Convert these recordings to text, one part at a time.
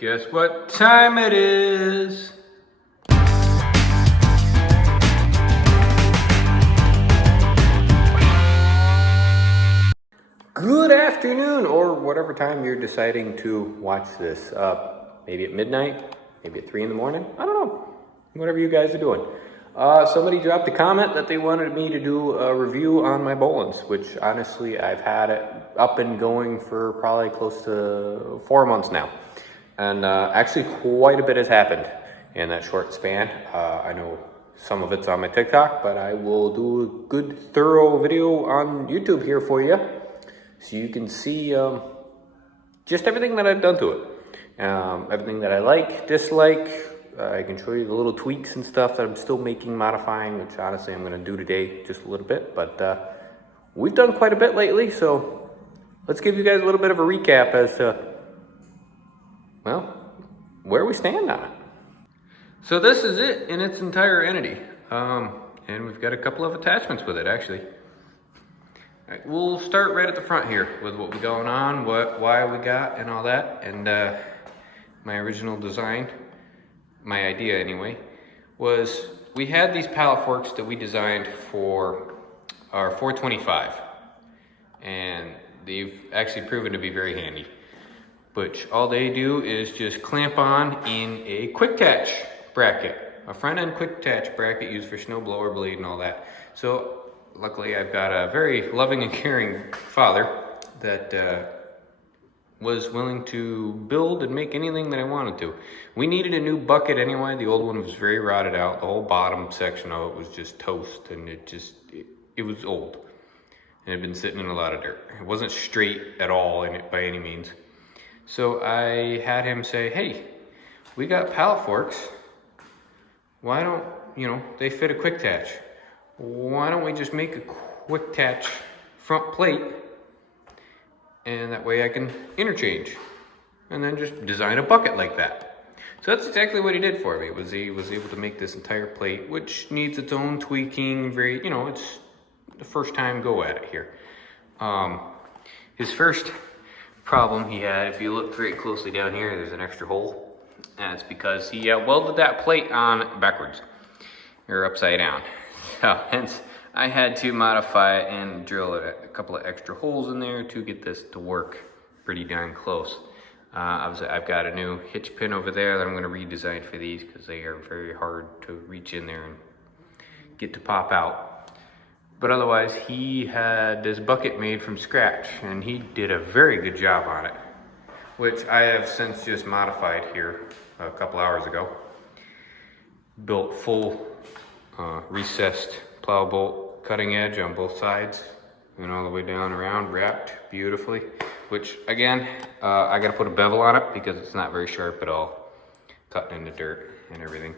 Guess what time it is? Good afternoon, or whatever time you're deciding to watch this. Maybe at midnight, maybe at 3 in the morning. I don't know. Whatever you guys are doing. Somebody dropped a comment that they wanted me to do a review on my Bolens, which honestly I've had it up and going for probably close to 4 months now. And actually quite a bit has happened in that short span. I know some of it's on my TikTok, but I will do a good thorough video on YouTube here for you, so you can see just everything that I've done to it. Everything that I like, dislike. I can show you the little tweaks and stuff that I'm still making, modifying, which honestly I'm going to do today just a little bit. But we've done quite a bit lately, so let's give you guys a little bit of a recap as to, well, where we stand on it. So this is it in its entire entity. And we've got a couple of attachments with it, actually. All right, we'll start right at the front here with what we're going on, why we got and all that. And my original design, my idea anyway, was we had these pallet forks that we designed for our 425. And they've actually proven to be very handy. Which all they do is just clamp on in a quick attach bracket. A front end quick attach bracket used for snow blower blade and all that. So luckily I've got a very loving and caring father that was willing to build and make anything that I wanted to. We needed a new bucket anyway. The old one was very rotted out. The whole bottom section of it was just toast, and it was old. And it had been sitting in a lot of dirt. It wasn't straight at all by any means. So I had him say, hey, we got pallet forks. Why don't, they fit a quick attach. Why don't we just make a quick attach front plate, and that way I can interchange and then just design a bucket like that. So that's exactly what he did for me. He was able to make this entire plate, which needs its own tweaking. It's the first time go at it here. His first problem he had, if you look very closely down here, there's an extra hole, and it's because he welded that plate on backwards or upside down. So hence I had to modify it and drill a couple of extra holes in there to get this to work pretty darn close. Obviously I've got a new hitch pin over there that I'm going to redesign for these because they are very hard to reach in there and get to pop out. But otherwise, he had this bucket made from scratch, and he did a very good job on it, which I have since just modified here a couple hours ago. Built full recessed plow bolt cutting edge on both sides, and all the way down around, wrapped beautifully, which again, I gotta put a bevel on it because it's not very sharp at all, cutting in the dirt and everything.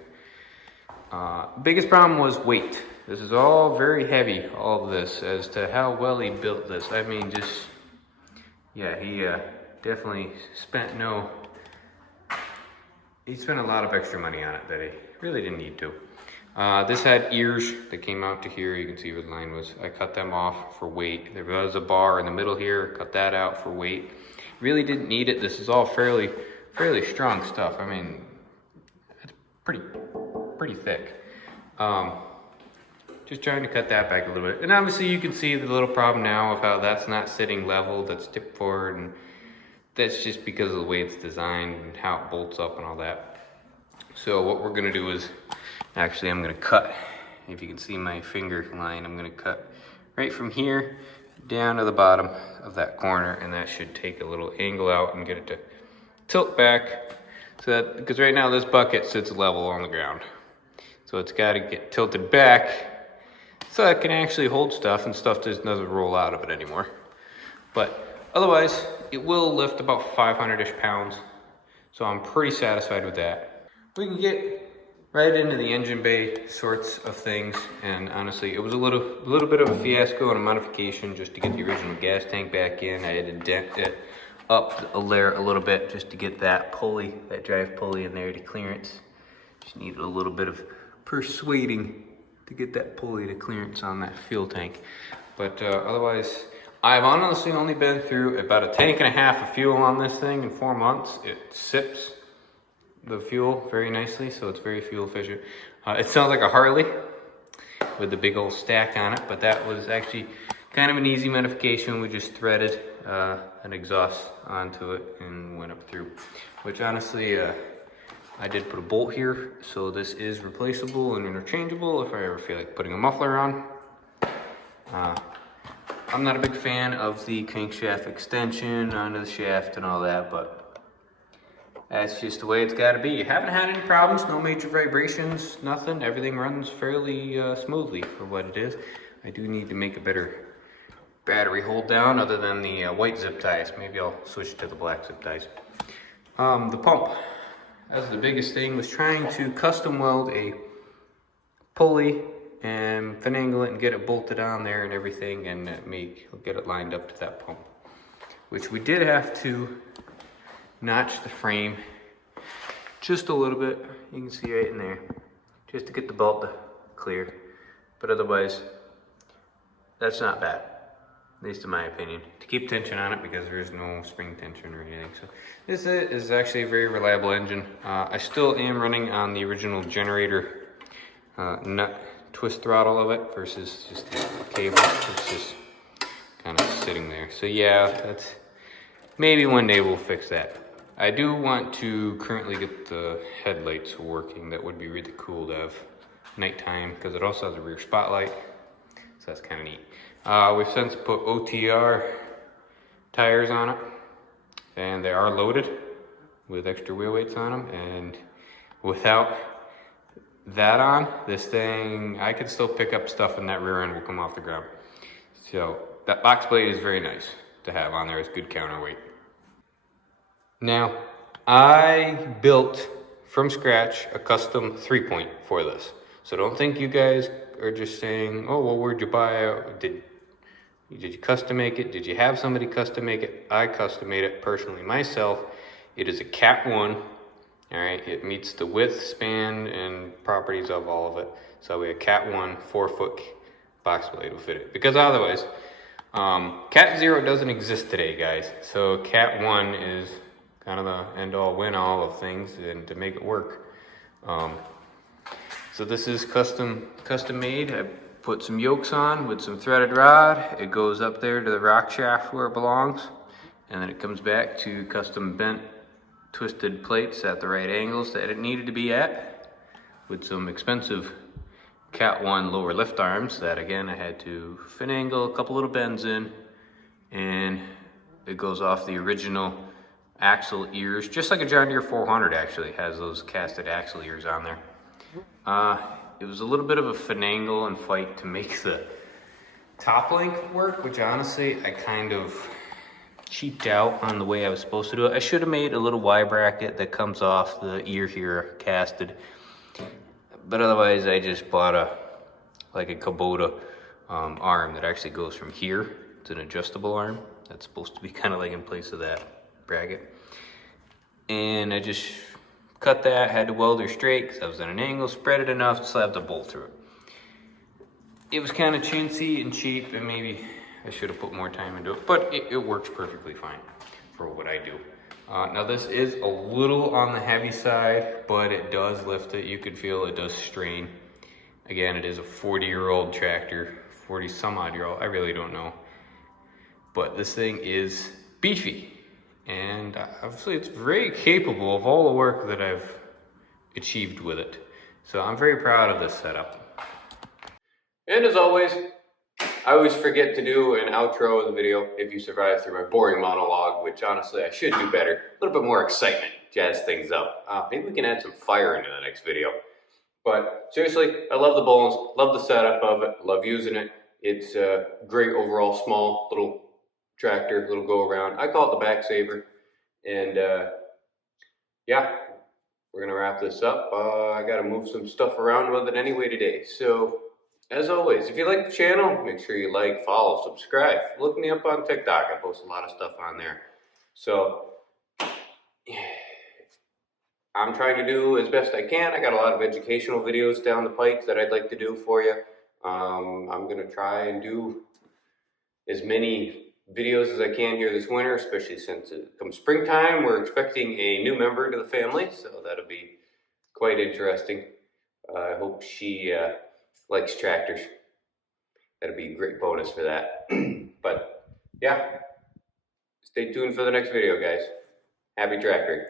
Biggest problem was weight. This is all very heavy, all of this, as to how well he built this. I mean, he definitely spent he spent a lot of extra money on it that he really didn't need to. This had ears that came out to here. You can see where the line was. I cut them off for weight. There was a bar in the middle here, cut that out for weight. Really didn't need it. This is all fairly strong stuff. I mean, it's pretty thick. Just trying to cut that back a little bit. And obviously you can see the little problem now of how that's not sitting level, that's tipped forward, and that's just because of the way it's designed and how it bolts up and all that. So what we're gonna do is, actually I'm gonna cut, if you can see my finger line, I'm gonna cut right from here down to the bottom of that corner, and that should take a little angle out and get it to tilt back, so that, because right now this bucket sits level on the ground. So it's got to get tilted back so it can actually hold stuff, and stuff just doesn't roll out of it anymore. But otherwise, it will lift about 500-ish pounds. So I'm pretty satisfied with that. We can get right into the engine bay sorts of things. And honestly, it was a little bit of a fiasco and a modification just to get the original gas tank back in. I had to dent it up a layer a little bit just to get that pulley, that drive pulley in there to clearance. Just needed a little bit of persuading to get that pulley to clearance on that fuel tank. But otherwise, I've honestly only been through about a tank and a half of fuel on this thing in 4 months. It sips the fuel very nicely, so it's very fuel efficient. It sounds like a Harley with the big old stack on it, but that was actually kind of an easy modification. We just threaded an exhaust onto it and went up through, which honestly, I did put a bolt here, so this is replaceable and interchangeable if I ever feel like putting a muffler on. I'm not a big fan of the crankshaft extension onto the shaft and all that, but that's just the way it's got to be. You haven't had any problems, no major vibrations, nothing. Everything runs fairly smoothly for what it is. I do need to make a better battery hold down other than the white zip ties. Maybe I'll switch to the black zip ties. The pump. That's the biggest thing, was trying to custom weld a pulley and finagle it and get it bolted on there and everything, and get it lined up to that pump. Which we did have to notch the frame just a little bit. You can see right in there, just to get the bolt to clear. But otherwise, that's not bad, at least in my opinion. To keep tension on it because there is no spring tension or anything. So this is actually a very reliable engine. I still am running on the original generator nut twist throttle of it versus just the cable. It's just kind of sitting there. So yeah, that's maybe one day we'll fix that. I do want to currently get the headlights working. That would be really cool to have nighttime, because it also has a rear spotlight, so that's kind of neat. We've since put OTR tires on it, and they are loaded with extra wheel weights on them, and without that on, this thing, I could still pick up stuff and that rear end will come off the ground. So that box blade is very nice to have on there as good counterweight. Now, I built from scratch a custom 3-point for this. So don't think you guys are just saying, oh, well, where'd you buy it? Did you custom make it? Did you have somebody custom make it? I custom made it personally myself. It is a Cat 1. All right, it meets the width, span, and properties of all of it. So we have Cat 1, 4-foot box blade will fit it. Because otherwise, Cat 0 doesn't exist today, guys. So Cat 1 is kind of the end-all, win-all of things, and to make it work. So this is custom made. I put some yokes on with some threaded rod. It goes up there to the rock shaft where it belongs, and then it comes back to custom bent twisted plates at the right angles that it needed to be at, with some expensive Cat 1 lower lift arms that again I had to finagle a couple little bends in, and it goes off the original axle ears, just like a John Deere 400 actually has those casted axle ears on there. It was a little bit of a finagle and fight to make the top link work, which honestly I kind of cheaped out on the way I was supposed to do it. I should have made a little Y bracket that comes off the ear here casted, but otherwise I just bought a Kubota arm that actually goes from here. It's an adjustable arm that's supposed to be kind of like in place of that bracket, and I just cut that, had to weld her straight because I was at an angle, spread it enough to slap the bolt through it. It was kind of chintzy and cheap, and maybe I should have put more time into it, but it works perfectly fine for what I do. Now this is a little on the heavy side, but it does lift it. You can feel it does strain. Again, it is a 40-year-old tractor, 40 some odd year old, I really don't know. But this thing is beefy, and obviously it's very capable of all the work that I've achieved with it. So I'm very proud of this setup. And as always, I always forget to do an outro of the video if you survive through my boring monologue, which honestly I should do better. A little bit more excitement, jazz things up. Maybe we can add some fire into the next video. But seriously, I love the Bolens, love the setup of it, love using it. It's a great overall small little tractor, little go around. I call it the back saver. And yeah, we're gonna wrap this up. I gotta move some stuff around with it anyway today. So as always, if you like the channel, make sure you like, follow, subscribe. Look me up on TikTok. I post a lot of stuff on there. So I'm trying to do as best I can. I got a lot of educational videos down the pike that I'd like to do for you. I'm gonna try and do as many videos as I can here this winter, especially since it comes springtime. We're expecting a new member to the family, so that'll be quite interesting. I hope she likes tractors. That'll be a great bonus for that. But yeah, stay tuned for the next video, guys. Happy tractoring.